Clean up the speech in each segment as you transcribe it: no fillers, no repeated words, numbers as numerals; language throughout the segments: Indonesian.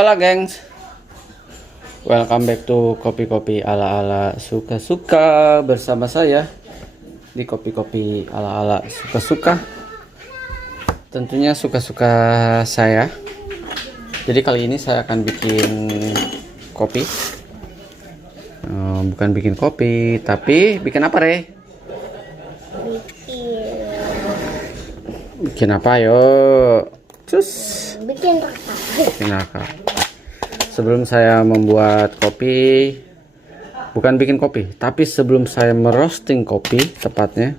Hola gengs, welcome back to kopi-kopi ala-ala suka-suka bersama saya di kopi-kopi ala-ala suka-suka. Tentunya suka-suka saya. Jadi kali ini saya akan bikin kopi. Bukan bikin kopi, tapi bikin apa, Re? Bikin apa, yo? Cus. Bikin rasa. Bikin apa? Sebelum saya membuat kopi, bukan bikin kopi, tapi sebelum saya merosting kopi tepatnya,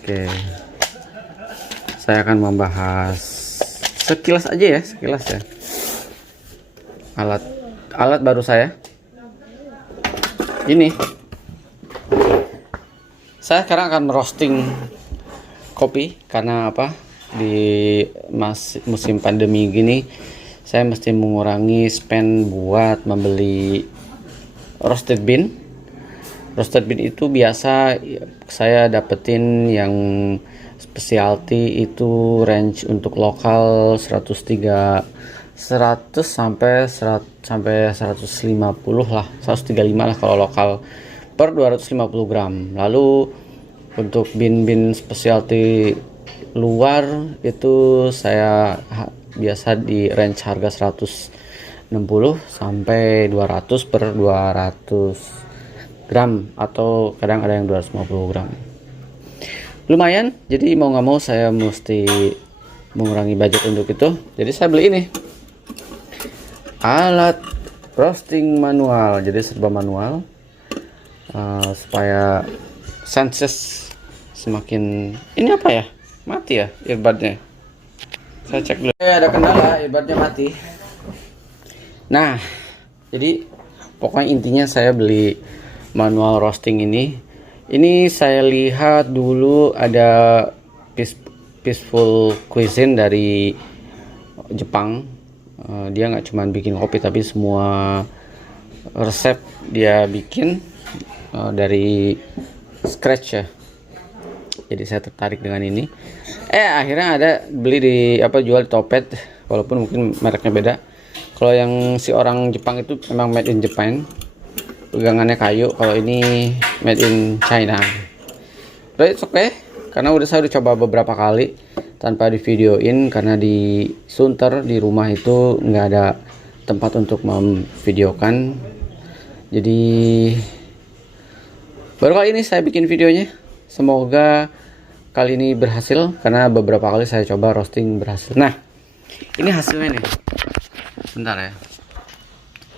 oke, saya akan membahas sekilas aja ya, sekilas ya. Alat baru saya. Ini. Saya sekarang akan merosting kopi karena apa? Di musim pandemi gini, saya mesti mengurangi spend buat membeli roasted bean. Roasted bean itu biasa saya dapetin yang specialty itu range untuk lokal 100 sampai 150 lah, 135 lah kalau lokal per 250 gram. Lalu untuk bean specialty luar itu saya biasa di range harga 160 sampai 200 per 200 gram atau kadang ada yang 250 gram. Lumayan, jadi mau nggak mau saya mesti mengurangi budget untuk itu. Jadi saya beli ini, alat roasting manual, jadi serba manual, supaya senses semakin. Ini apa ya? Mati ya earbudnya. Saya cek dulu. Ada kendala, earbudnya mati. Nah, jadi pokoknya intinya saya beli manual roasting ini. Ini saya lihat dulu ada Peaceful Cuisine dari Jepang. Dia nggak cuma bikin kopi tapi semua resep dia bikin dari scratch ya. Jadi saya tertarik dengan ini. Akhirnya ada beli di jual di Topet, walaupun mungkin mereknya beda. Kalau yang si orang Jepang itu memang made in Japan, pegangannya kayu. Kalau ini made in China. But it's okay, karena saya udah coba beberapa kali tanpa di videoin karena di Sunter di rumah itu nggak ada tempat untuk memvideokan. Jadi baru kali ini saya bikin videonya. Semoga kali ini berhasil karena beberapa kali saya coba roasting berhasil. Nah, ini hasilnya nih. Bentar ya.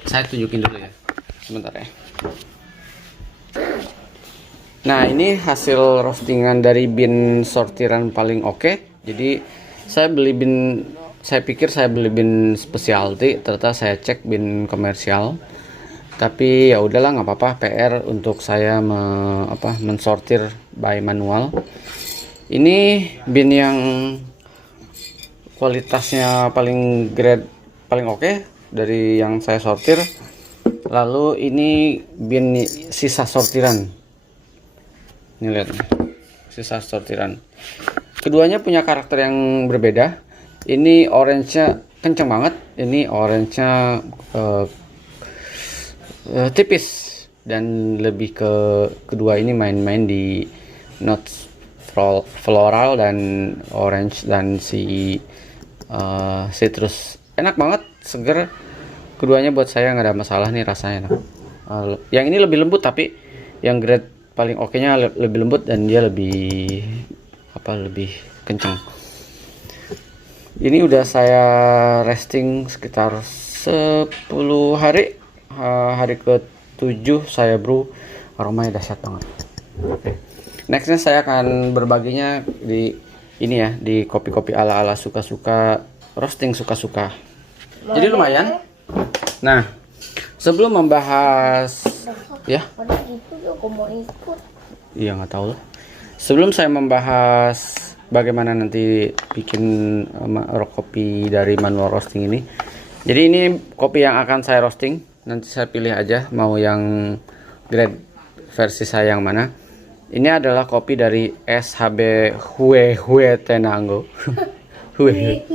Saya tunjukin dulu ya. Sebentar ya. Nah, ini hasil roastingan dari bean sortiran paling oke. Jadi saya pikir saya beli bean specialty, ternyata saya cek bean komersial. Tapi ya udahlah, nggak apa-apa, PR untuk saya mensortir by manual. Ini bean yang kualitasnya paling grade paling oke dari yang saya sortir. Lalu ini bean sisa sortiran. Ini lihat nih, sisa sortiran. Keduanya punya karakter yang berbeda. Ini orange-nya kenceng banget. Ini orange-nya tipis dan lebih ke kedua ini main-main di notes floral dan orange dan si citrus. Enak banget, seger. Keduanya buat saya nggak ada masalah nih, rasanya enak. Yang ini lebih lembut, tapi yang grade paling oke-nya lebih lembut dan dia lebih kencang. Ini udah saya resting sekitar 10 hari. Hari ke-7 saya brew, aromanya dahsyat banget. Oke. Nextnya saya akan berbaginya di ini ya, di kopi-kopi ala-ala suka-suka, roasting suka-suka. Jadi lumayan. Nah, sebelum membahas ya. Iya, nggak tahu lah. Sebelum saya membahas bagaimana nanti bikin kopi dari manual roasting ini. Jadi ini kopi yang akan saya roasting. Nanti saya pilih aja mau yang grade versi saya yang mana. Ini adalah kopi dari SHB Hue Tenango. Hue.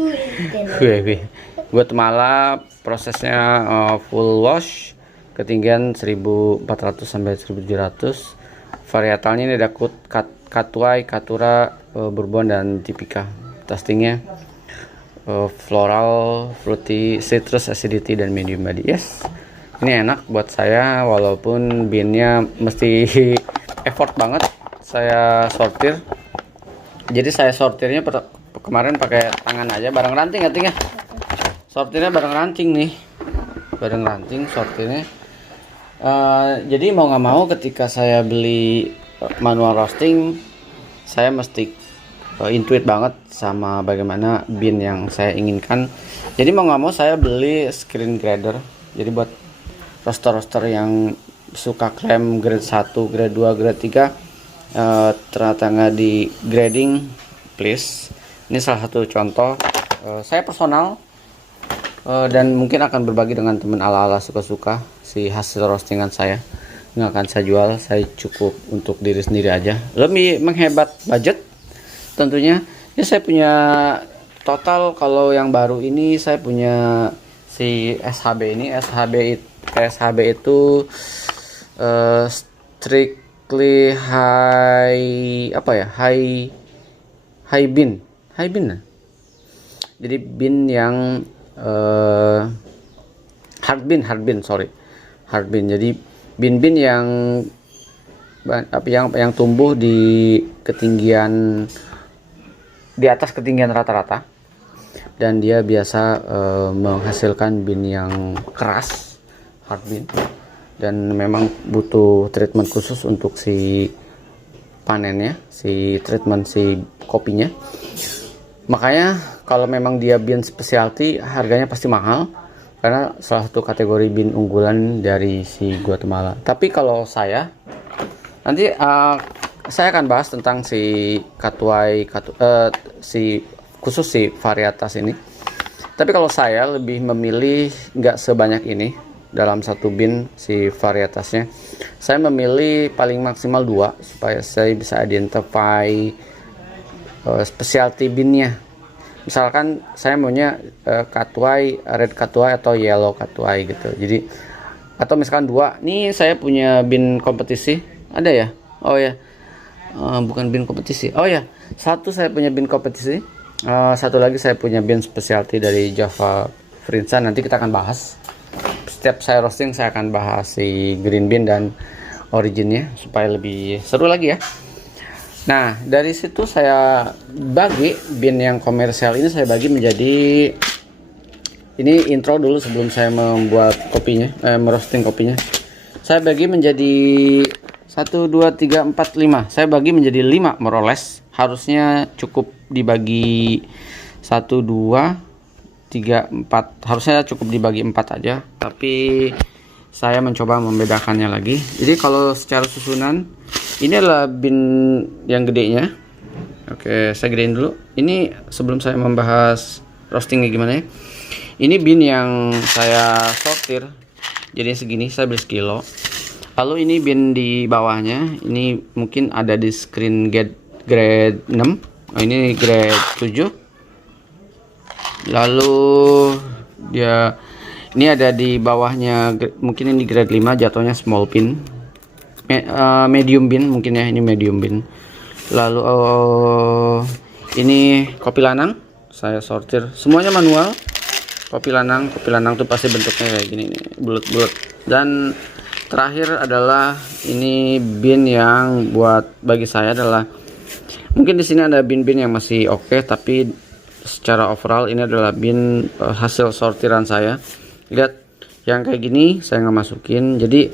Guatemala prosesnya full wash, ketinggian 1400 sampai 1700. Varietalnya ini ada Catuai, Caturra, Bourbon dan Typica. Testingnya floral, fruity, citrus, acidity dan medium body. Yes, ini enak buat saya walaupun binnya mesti effort banget saya sortir. Jadi saya sortirnya kemarin pakai tangan aja, bareng ranting ya. Sortirnya bareng ranting nih, bareng ranting sortirnya. Jadi mau nggak mau ketika saya beli manual roasting, saya mesti intuit banget sama bagaimana bin yang saya inginkan. Jadi mau nggak mau saya beli screen grader. Jadi buat roaster yang suka klaim grade 1, grade 2, grade 3 ternyata nggak di grading, please. Ini salah satu contoh. Saya personal dan mungkin akan berbagi dengan teman ala-ala suka-suka si hasil roastingan saya. Nggak akan saya jual, saya cukup untuk diri sendiri aja. Lebih menghebat budget tentunya. Ya saya punya total, kalau yang baru ini saya punya si SHB ini. SHB itu strictly high bin. Jadi bin yang hard bin. Jadi bin yang tumbuh di ketinggian di atas ketinggian rata-rata, dan dia biasa menghasilkan bin yang keras, hard bin, dan memang butuh treatment khusus untuk si panennya, si treatment si kopinya. Makanya kalau memang dia bin specialty, harganya pasti mahal karena salah satu kategori bin unggulan dari si Guatemala. Tapi kalau saya nanti saya akan bahas tentang si Catuai, khusus si varietas ini. Tapi kalau saya lebih memilih nggak sebanyak ini dalam satu bin si varietasnya. Saya memilih paling maksimal 2 supaya saya bisa identify specialty binnya. Misalkan saya maunya Catuai, red Catuai atau yellow Catuai gitu. Jadi atau misalkan 2. Nih saya punya bin kompetisi, ada ya? Oh ya. Bukan bin kompetisi. Oh ya, satu saya punya bin kompetisi. Satu lagi saya punya bin specialty dari Java Frinsa. Nanti kita akan bahas. Setiap saya roasting saya akan bahas si green bean dan originnya supaya lebih seru lagi ya. Nah, dari situ saya bagi bin yang komersial ini, saya bagi menjadi, ini intro dulu sebelum saya membuat kopinya, merosting kopinya. Saya bagi menjadi 1, 2, 3, 4, 5. Saya bagi menjadi 5 more or less. Harusnya cukup dibagi 1, 2, 3, 4. Harusnya cukup dibagi 4 aja. Tapi saya mencoba membedakannya lagi. Jadi kalau secara susunan, ini adalah bin yang gedenya. Oke, saya gedein dulu. Ini sebelum saya membahas roastingnya gimana ya. Ini bin yang saya sortir. Jadi segini, saya beli sekilo. Lalu ini bin di bawahnya, ini mungkin ada di screen grade 6. Oh, ini grade 7. Lalu dia ini ada di bawahnya, mungkin ini grade 5, jatuhnya small bin. Medium bin mungkin ya, ini medium bin. Lalu ini kopi lanang, saya sortir semuanya manual. Kopi lanang tuh pasti bentuknya kayak gini nih, bulat-bulat. Dan terakhir adalah ini bin yang buat bagi saya adalah, mungkin di sini ada bin-bin yang masih oke, tapi secara overall ini adalah bin hasil sortiran saya. Lihat yang kayak gini saya nggak masukin. Jadi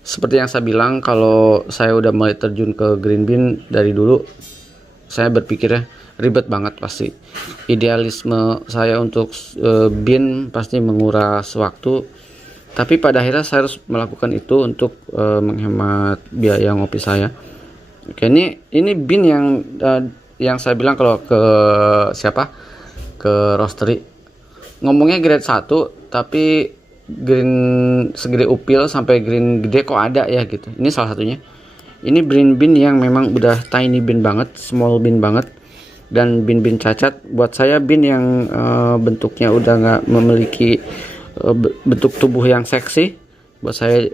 seperti yang saya bilang, kalau saya udah mulai terjun ke green bean dari dulu, saya berpikirnya ribet banget pasti. Idealisme saya untuk bin pasti menguras waktu, tapi pada akhirnya saya harus melakukan itu untuk menghemat biaya ngopi saya. Oke, ini bin yang saya bilang kalau ke roastery ngomongnya grade 1, tapi green segede upil sampai green gede kok ada ya gitu. Ini salah satunya. Ini green bean yang memang udah tiny bean banget, small bean banget. dan bin-bin cacat. Buat saya bin yang bentuknya udah nggak memiliki bentuk tubuh yang seksi, buat saya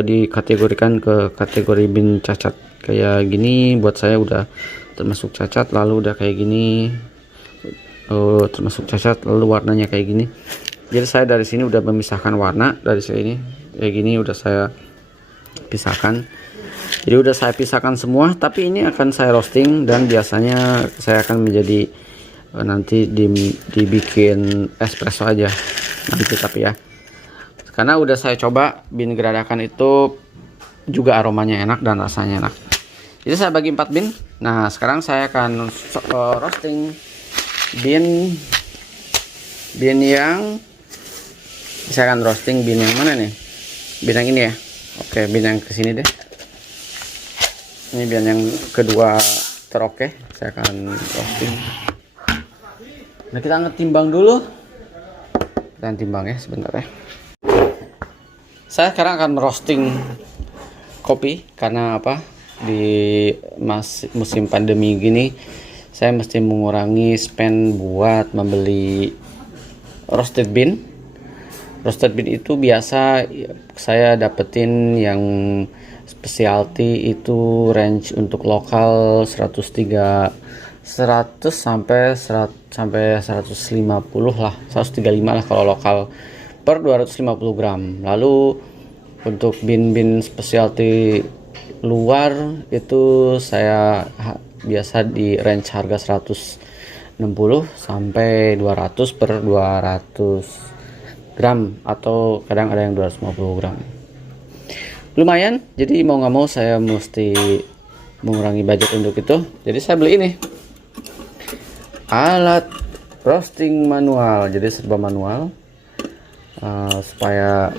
dikategorikan ke kategori bin cacat. Kayak gini buat saya udah termasuk cacat, lalu udah kayak gini termasuk cacat, lalu warnanya kayak gini. Jadi saya dari sini udah memisahkan warna, dari sini kayak gini udah saya pisahkan. Jadi udah saya pisahkan semua, tapi ini akan saya roasting dan biasanya saya akan menjadi nanti dibikin espresso aja nanti, tapi ya karena udah saya coba bin geradakan itu juga aromanya enak dan rasanya enak. Jadi saya bagi 4 bin. Nah sekarang saya akan roasting bin yang saya akan roasting bin yang mana nih? Bin yang ini ya. Oke, bin yang kesini deh. Ini bin yang kedua teroke. Saya akan roasting. Nah kita ngetimbang dulu. Kita timbang ya sebentar ya. Saya sekarang akan merosting kopi karena apa? Di musim pandemi gini saya mesti mengurangi spend buat membeli roasted bean. Roasted bean itu biasa saya dapetin yang specialty itu range untuk lokal 100 sampai 150 lah, 135 lah kalau lokal per 250 gram. Lalu untuk bin-bin specialty luar itu saya biasa di range harga 160 sampai 200 per 200 gram, atau kadang ada yang 250 gram. Lumayan, jadi mau nggak mau saya mesti mengurangi budget untuk itu. Jadi saya beli ini alat roasting manual, jadi serba manual, supaya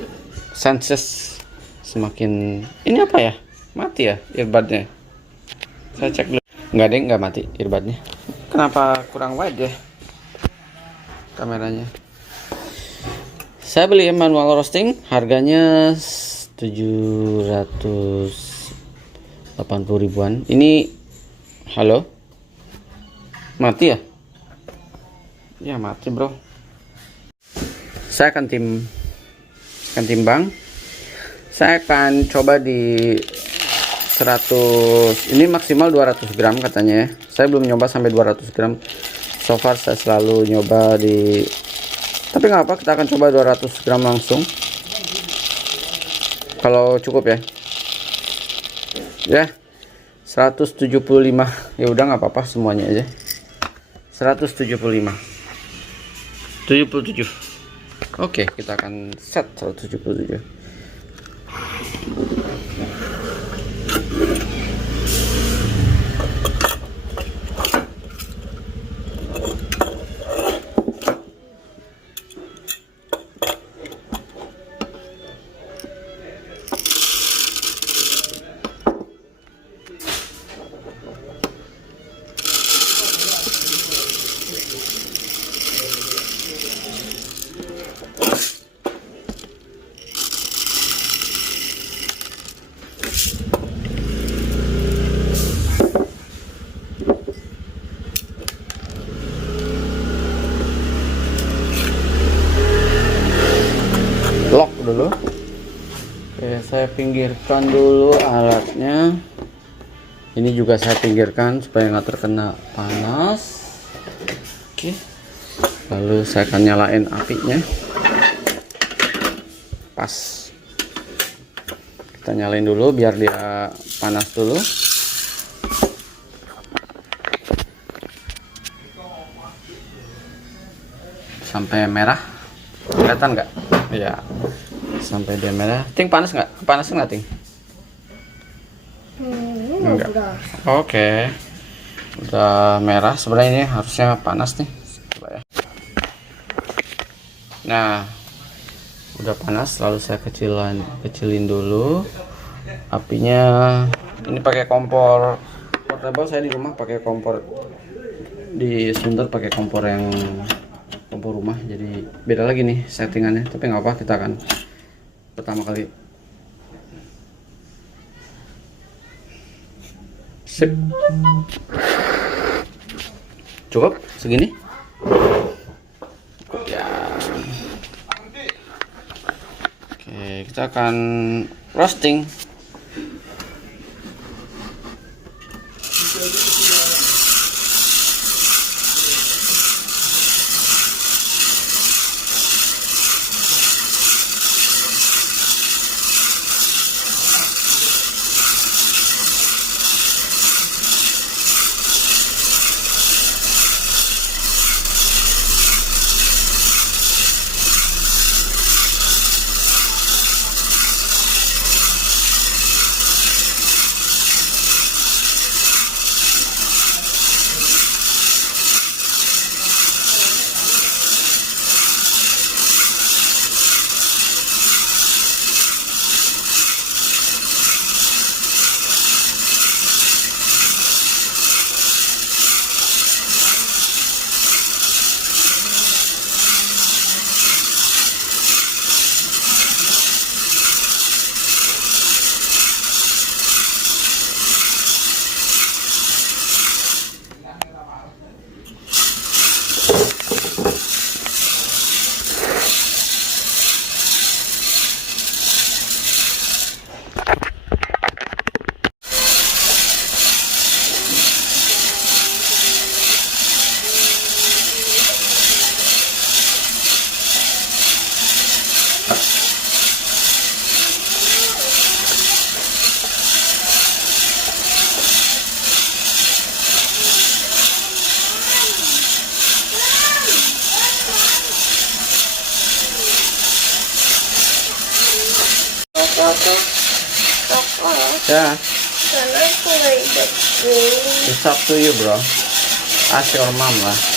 senses semakin. Ini apa ya, mati ya earbudnya? Saya cek dulu. Nggak deh, nggak mati earbudnya. Kenapa kurang wide ya kameranya? Saya beli manual roasting, harganya 780 ribuan. Ini halo, mati ya? Ya mati bro. Saya akan timbang. Saya akan coba di 100. Ini maksimal 200 gram katanya ya. Saya belum nyoba sampai 200 gram. So far saya selalu nyoba di, tapi nggak apa, kita akan coba 200 gram langsung kalau cukup ya. Ya 175 ya udah, nggak apa-apa semuanya aja. 175 77. Oke, kita akan set 177. Lock dulu. Oke, saya pinggirkan dulu alatnya. Ini juga saya pinggirkan supaya nggak terkena panas. Oke, lalu saya akan nyalain apinya. Pas, kita nyalain dulu biar dia panas dulu. Sampai merah, kelihatan nggak? Ya, sampai dia merah. Ting, panas nggak? Panas nggak, Ting? Enggak. Oke. Udah merah. Sebenarnya ini harusnya panas nih. Coba ya. Nah, udah panas. Lalu saya kecilin dulu apinya. Ini pakai kompor portable. Saya di rumah pakai kompor, di Sunter pakai kompor yang kompor rumah, jadi beda lagi nih settingannya, tapi nggak apa, kita akan pertama kali. Sip. Cukup segini? Ya. Oke, kita akan roasting. Yeah, Can I play the game? it's up to you, bro. Ask your mom lah.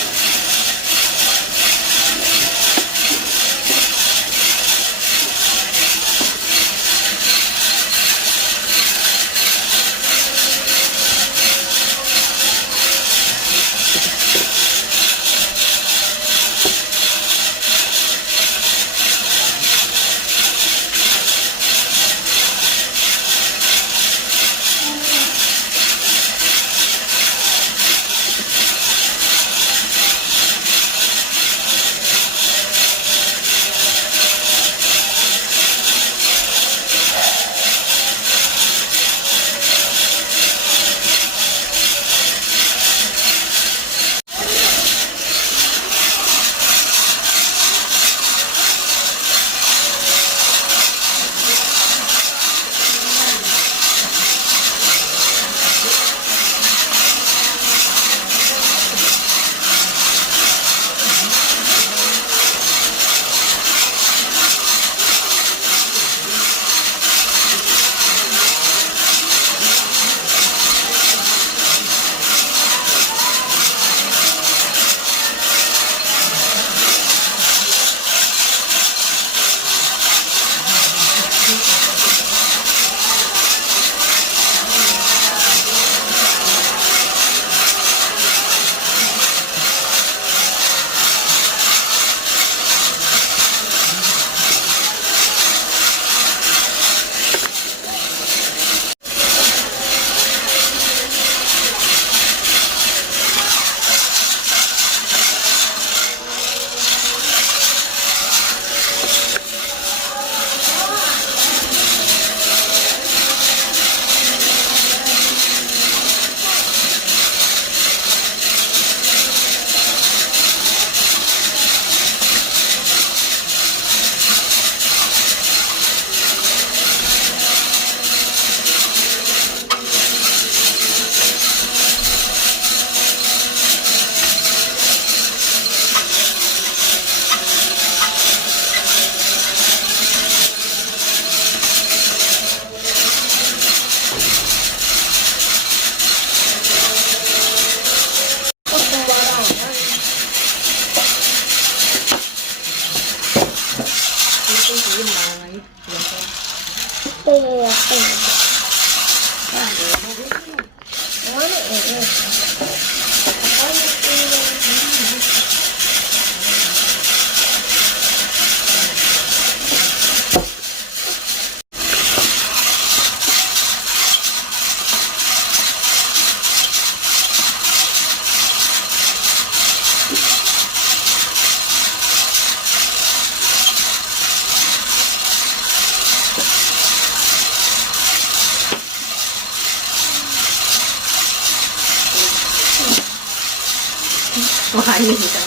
Wah, ini bukan.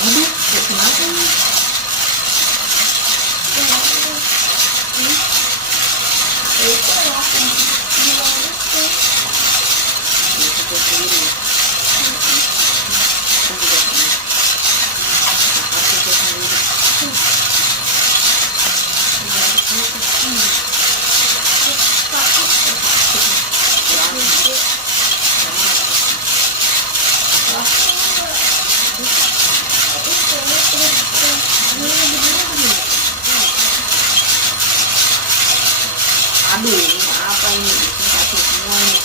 Aduh, kenapa nih? Aduh, ini apa ini? Bikin kacau semua ini.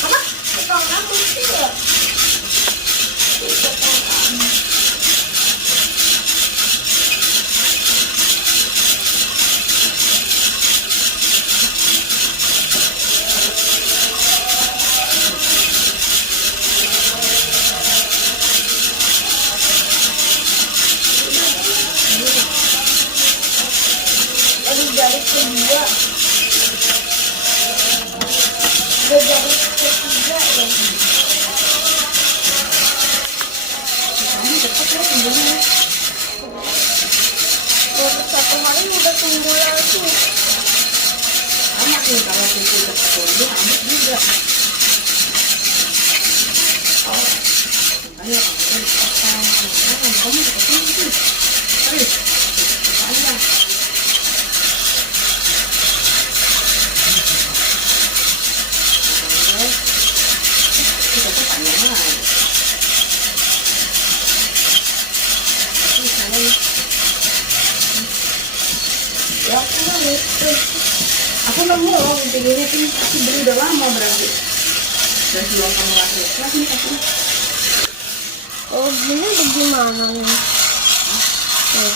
Apa? Potong rambut sih ya? Dari garis kedua. Dari garis ketiga ya. Kamu cepet ya tumbuhnya. Baru 1 hari udah tumbuh lagi. Anak nih kalau kuku cepet tumbuh, anak juga. Ayo, kamu cepet tumbuh. Terus, panjang. Kita tuh panjang lagi. Ya aku mah gitu. Aku nemu loh ini tuh pasti beli udah lama berarti. Dan belum kamu kasih. Kasih. Oh gini bagaimana nih? Tuh.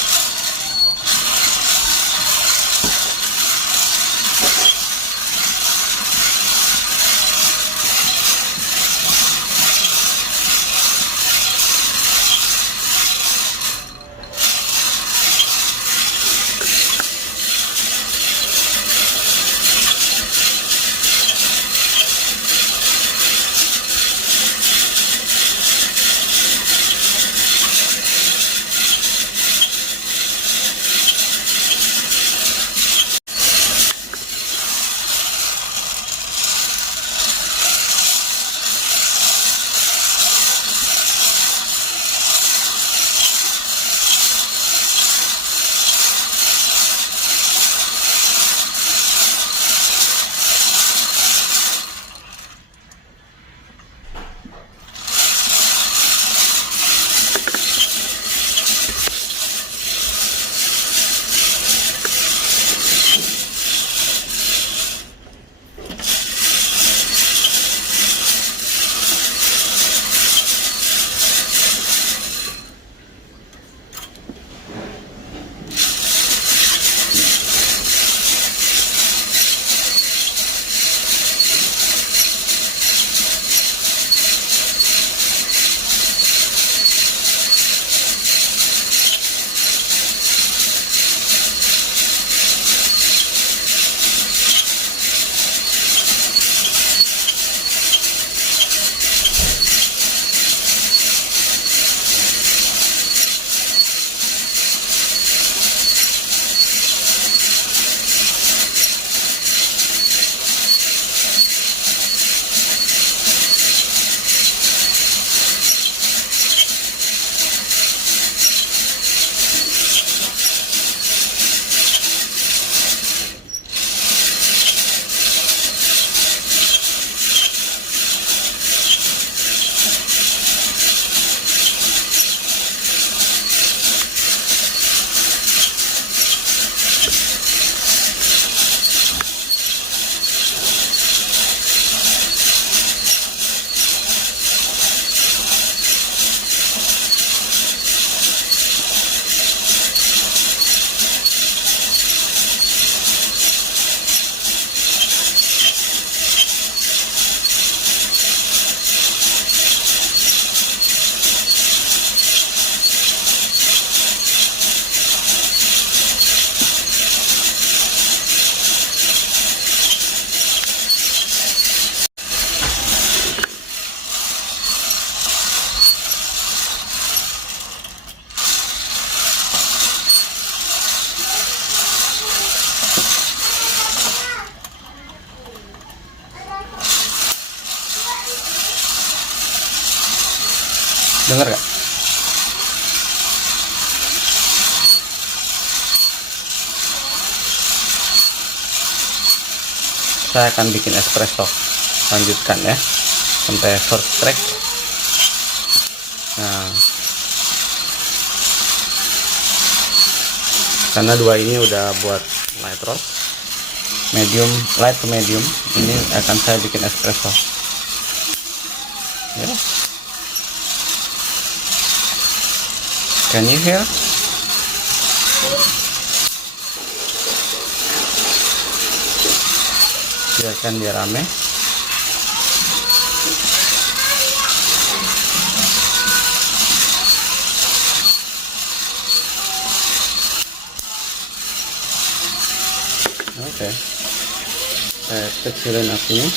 Dengar gak? Saya akan bikin espresso. Lanjutkan ya sampai first track. Nah, karena dua ini udah buat light roast, medium, light to medium, ini akan saya bikin espresso ya. Can you hear? Biarkan dia rame. Oke, saya kecilin apinya.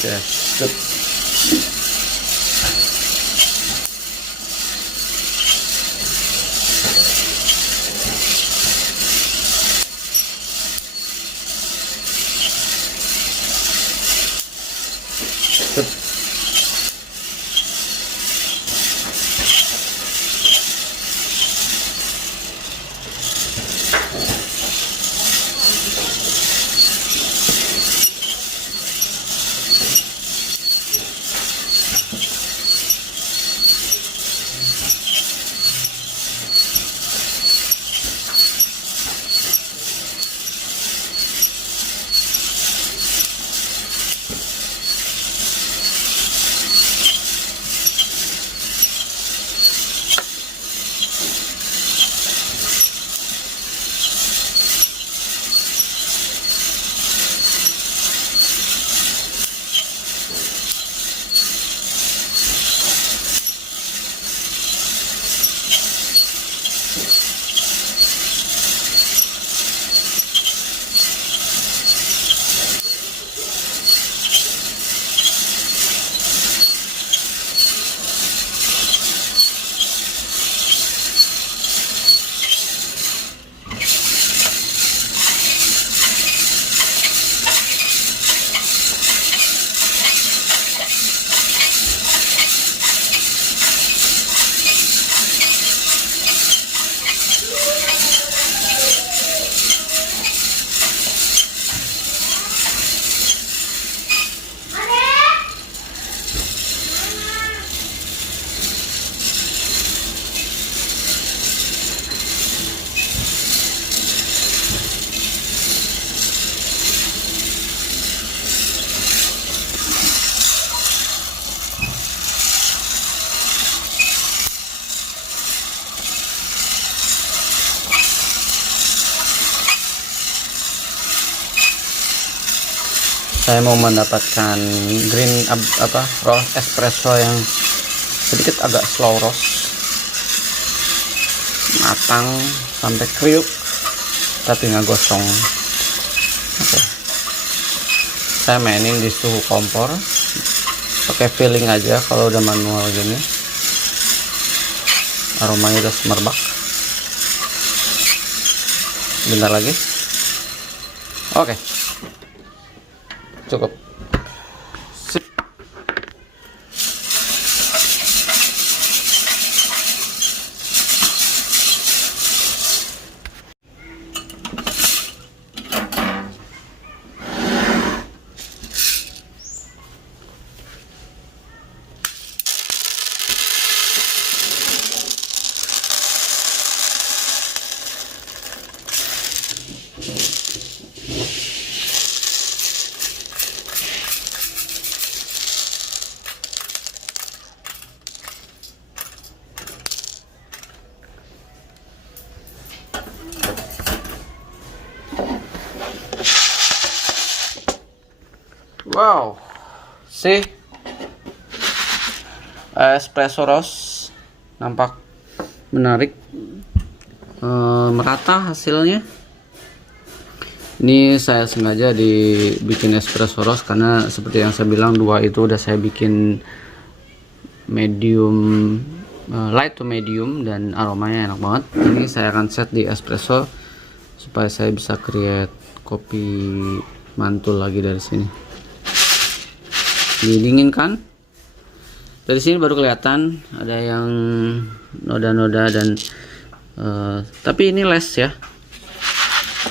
Yes, good. Good. Saya mau mendapatkan green roast espresso yang sedikit agak slow roast, matang sampai kriuk tapi nggak gosong. Oke. Saya mainin di suhu kompor, pakai feeling aja. Kalau udah manual gini aromanya udah semerbak. Bentar lagi. Oke, cukup. Sip. Wow, see? espresso roast. Nampak menarik, merata hasilnya. Ini saya sengaja dibikin espresso roast karena seperti yang saya bilang, dua itu udah saya bikin medium, light to medium, dan aromanya enak banget. Ini saya akan set di espresso supaya saya bisa create kopi mantul lagi dari sini. Didinginkan. Dari sini baru kelihatan ada yang noda-noda dan tapi ini les ya.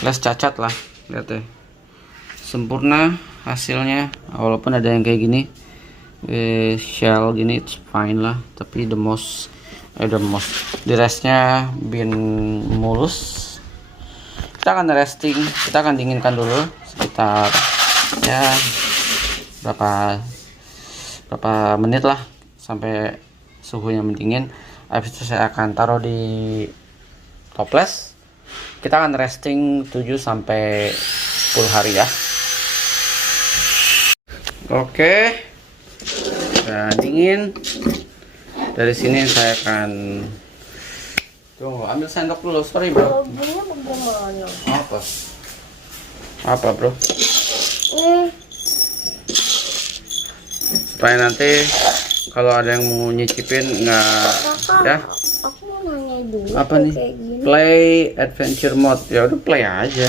Les cacat lah, lihat deh. Sempurna hasilnya, walaupun ada yang kayak gini. Shell gini it's fine lah, tapi the most di restnya bin mulus. Kita akan resting, kita akan dinginkan dulu sekitar ya berapa menit lah sampai suhunya mendingin. Habis itu saya akan taruh di toples. Kita akan resting 7 sampai 10 hari ya. Oke. Udah dingin. Dari sini saya akan ambil sendok dulu. Sorry bro. Bunyinya bagaimana? Apa bro? Supaya nanti kalau ada yang mau nyicipin nggak ya. Aku mau nanya dulu. Apa nih? Kayak gini. Play adventure mode. Ya udah play aja.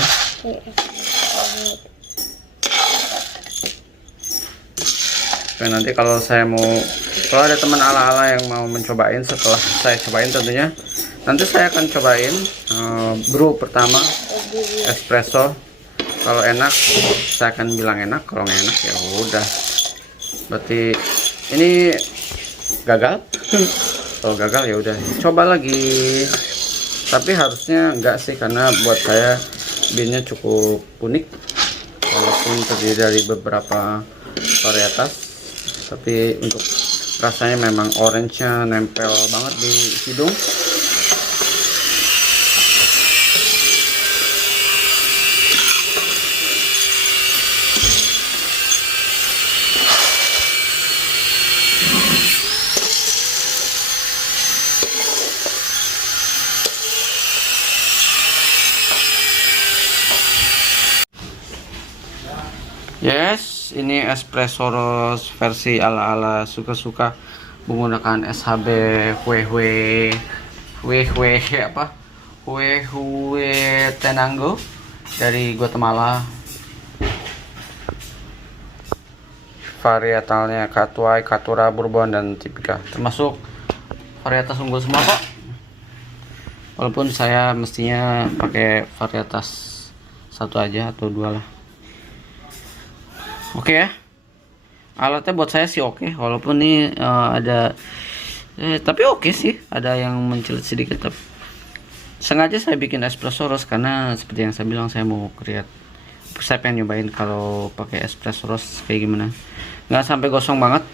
Supaya nanti kalau ada teman ala-ala yang mau mencobain setelah saya cobain, tentunya nanti saya akan cobain brew pertama espresso. Kalau enak saya akan bilang enak, kalau nggak enak ya udah, berarti ini gagal. Kalau gagal ya udah coba lagi, tapi harusnya enggak sih, karena buat saya beannya cukup unik walaupun terdiri dari beberapa varietas. Tapi untuk rasanya memang orange-nya nempel banget di hidung. Yes, ini espresso roast versi ala-ala suka-suka menggunakan SHB Huehue Tenango dari Guatemala. Varietalnya Catuai, Caturra, Bourbon, dan Typica. Termasuk varietas unggul semua kok. Walaupun saya mestinya pakai varietas satu aja atau dua lah. Oke ya, alatnya buat saya sih oke, walaupun nih ada tapi oke sih, ada yang mencelit sedikit. Tapi sengaja saya bikin espresso roast karena seperti yang saya bilang, saya mau create, saya pengen nyobain kalau pakai espresso roast kayak gimana, nggak sampai gosong banget.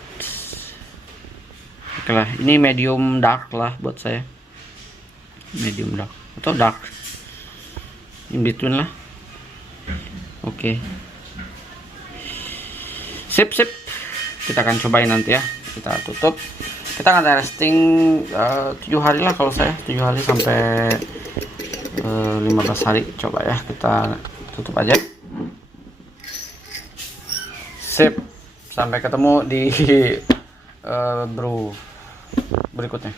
Oke lah, ini medium dark lah buat saya, medium dark atau dark, in between lah. Oke. Sip, kita akan cobain nanti ya. Kita tutup, kita akan resting 7 hari lah kalau saya, 7 hari sampai 15 hari. Coba ya, kita tutup aja. Sip, sampai ketemu di brew berikutnya,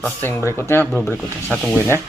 roasting berikutnya, brew berikutnya. Saya tungguin ya.